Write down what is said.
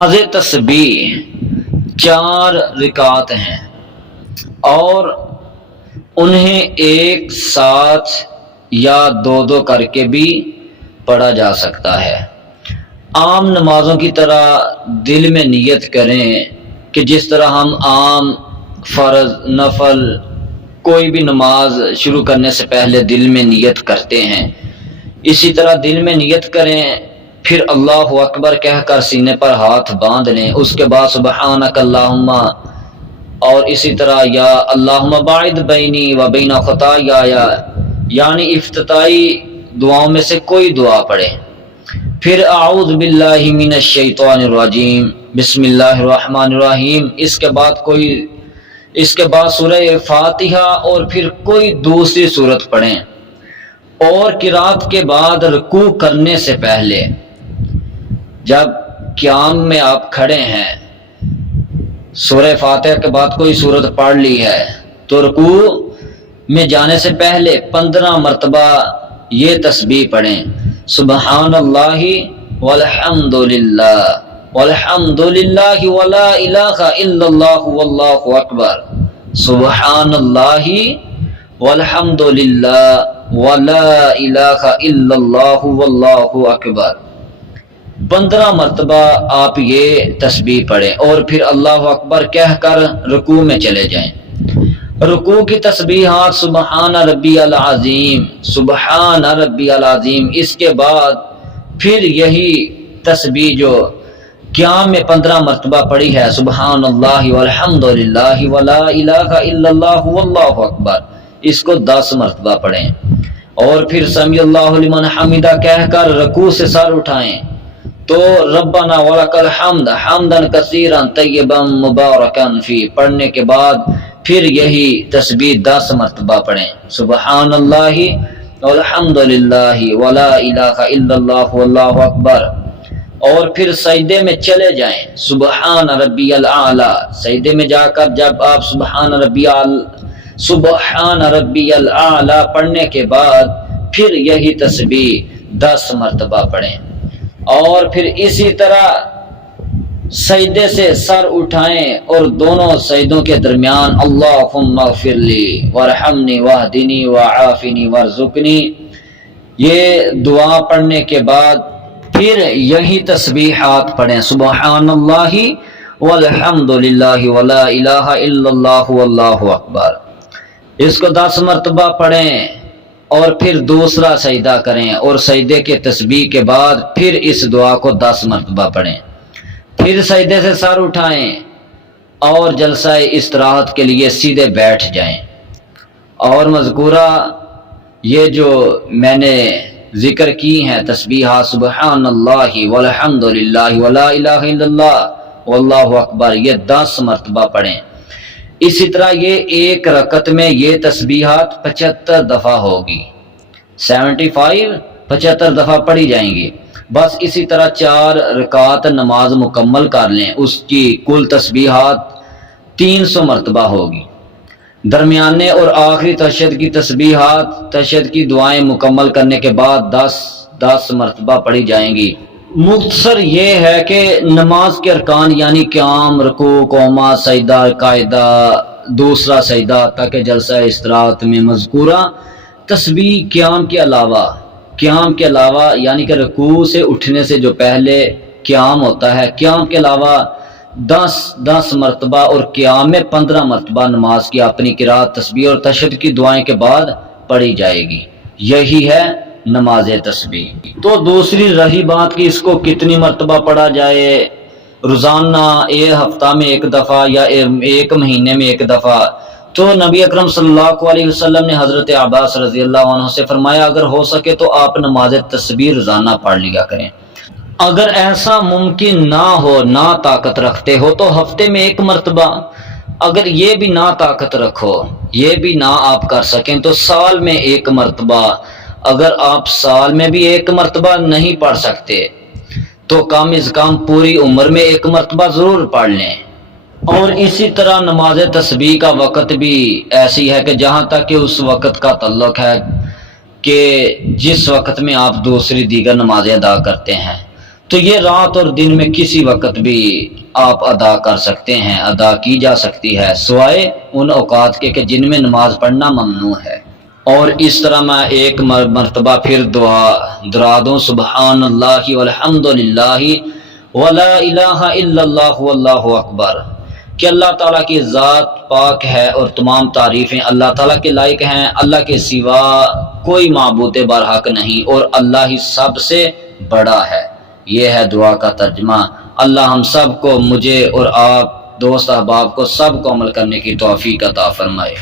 نماز تسبیح 4 رکعت ہیں اور انہیں ایک ساتھ یا دو دو کر کے بھی پڑھا جا سکتا ہے۔ عام نمازوں کی طرح دل میں نیت کریں کہ جس طرح ہم عام فرض نفل کوئی بھی نماز شروع کرنے سے پہلے دل میں نیت کرتے ہیں، اسی طرح دل میں نیت کریں، پھر اللہ اکبر کہہ کر سینے پر ہاتھ باندھ لیں، اس کے بعد سبحانک اللہم اور اسی طرح یا اللہم باعد بینی و بین خطایا یعنی افتتاحی دعاؤں میں سے کوئی دعا پڑھیں، پھر اعوذ باللہ من الشیطان الرجیم بسم اللہ الرحمن الرحیم، اس کے بعد سورہ فاتحہ اور پھر کوئی دوسری سورت پڑھیں، اور قرات کے بعد رکوع کرنے سے پہلے جب قیام میں آپ کھڑے ہیں سورہ فاتحہ کے بعد کوئی سورت پڑھ لی ہے تو رکوع میں جانے سے پہلے 15 مرتبہ یہ تسبیح پڑھیں، سبحان اللہ والحمد للہ والحمد للہ ولا الہ الا اللہ واللہ اکبر، سبحان اللہ والحمد للہ ولا الہ الا اللہ واللہ اکبر، 15 مرتبہ آپ یہ تسبیح پڑھیں اور پھر اللہ اکبر کہہ کر رکوع میں چلے جائیں۔ رکوع کی تسبیحات سبحان ربی العظیم سبحان ربی العظیم، اس کے بعد پھر یہی تسبیح جو قیام میں 15 مرتبہ پڑھی ہے سبحان اللہ والحمد للہ ولا الہ الا اللہ واللہ اکبر، اس کو 10 مرتبہ پڑھیں اور پھر سمیع اللہ لمن حمیدہ کہہ کر رکوع سے سر اٹھائیں تو ربنا ولک الحمد حمدا کثیرا طیبا مبارکا فی پڑھنے کے بعد پھر یہی تسبیح 10 مرتبہ پڑھیں، سبحان اللہ والحمد للہ ولا الہ الا اللہ واللہ اکبر، اور پھر سجدے میں چلے جائیں، سبحان ربی الاعلی، سجدے میں جا کر جب آپ سبحان ربی الاعلی پڑھنے کے بعد پھر یہی تسبیح 10 مرتبہ پڑھیں، اور پھر اسی طرح سجدے سے سر اٹھائیں اور دونوں سجدوں کے درمیان اللہم اغفر لی وارحمنی واہدنی وعافنی وارزقنی، یہ دعا پڑھنے کے بعد پھر یہی تسبیحات پڑھیں، سبحان اللہ والحمد للہ ولا الہ الا اللہ واللہ اکبر، اس کو 10 مرتبہ پڑھیں اور پھر دوسرا سجدہ کریں اور سجدے کے تسبیح کے بعد پھر اس دعا کو 10 مرتبہ پڑھیں، پھر سجدے سے سر اٹھائیں اور جلسہ استراحت کے لیے سیدھے بیٹھ جائیں، اور مذکورہ یہ جو میں نے ذکر کی ہیں تسبیحات سبحان اللہ والحمد للہ ولا الہ الا اللہ واللہ اکبر، یہ 10 مرتبہ پڑھیں۔ اسی طرح یہ ایک رکعت میں یہ تسبیحات 75 دفعہ ہوگی، 75 دفعہ پڑھی جائیں گی، بس اسی طرح 4 رکعت نماز مکمل کر لیں، اس کی کل تسبیحات 300 مرتبہ ہوگی، درمیانے اور آخری تشہد کی تسبیحات تشہد کی دعائیں مکمل کرنے کے بعد 10 مرتبہ پڑھی جائیں گی۔ مختصر یہ ہے کہ نماز کے ارکان یعنی قیام، رکوع، قوما، سجدہ، قاعدہ، دوسرا سجدہ تک جلسہ استراحت میں مذکورہ تسبیح قیام کے علاوہ یعنی کہ رکوع سے اٹھنے سے جو پہلے قیام ہوتا ہے، قیام کے علاوہ 10 مرتبہ اور قیام میں 15 مرتبہ نماز کی اپنی قرات، تسبیح اور تشہد کی دعائیں کے بعد پڑھی جائے گی، یہی ہے نماز تسبیح۔ تو دوسری رہی بات کہ اس کو کتنی مرتبہ پڑھا جائے، روزانہ، ایک ہفتہ میں 1 دفعہ یا 1 مہینے میں 1 دفعہ، تو نبی اکرم صلی اللہ علیہ وسلم نے حضرت عباس رضی اللہ عنہ سے فرمایا اگر ہو سکے تو آپ نماز تسبیح روزانہ پڑھ لیا کریں، اگر ایسا ممکن نہ ہو، نہ طاقت رکھتے ہو تو ہفتے میں 1 مرتبہ، اگر یہ بھی نہ طاقت رکھو، یہ بھی نہ آپ کر سکیں تو سال میں 1 مرتبہ، اگر آپ سال میں بھی 1 مرتبہ نہیں پڑھ سکتے تو کم از کم پوری عمر میں 1 مرتبہ ضرور پڑھ لیں۔ اور اسی طرح نماز تسبیح کا وقت بھی ایسی ہے کہ جہاں تک کہ اس وقت کا تعلق ہے کہ جس وقت میں آپ دوسری دیگر نمازیں ادا کرتے ہیں، تو یہ رات اور دن میں کسی وقت بھی آپ ادا کر سکتے ہیں، ادا کی جا سکتی ہے، سوائے ان اوقات کے کہ جن میں نماز پڑھنا ممنوع ہے۔ اور اس طرح میں ایک مرتبہ پھر دعا درا دوں، سبحان اللہ والحمد للہ ولا الہ الا اللہ واللہ اکبر، کہ اللہ تعالیٰ کی ذات پاک ہے اور تمام تعریفیں اللہ تعالیٰ کے لائق ہیں، اللہ کے سوا کوئی معبود برحق نہیں اور اللہ ہی سب سے بڑا ہے۔ یہ ہے دعا کا ترجمہ۔ اللہ ہم سب کو، مجھے اور آپ دوست احباب کو، سب کو عمل کرنے کی توفیق عطا فرمائے۔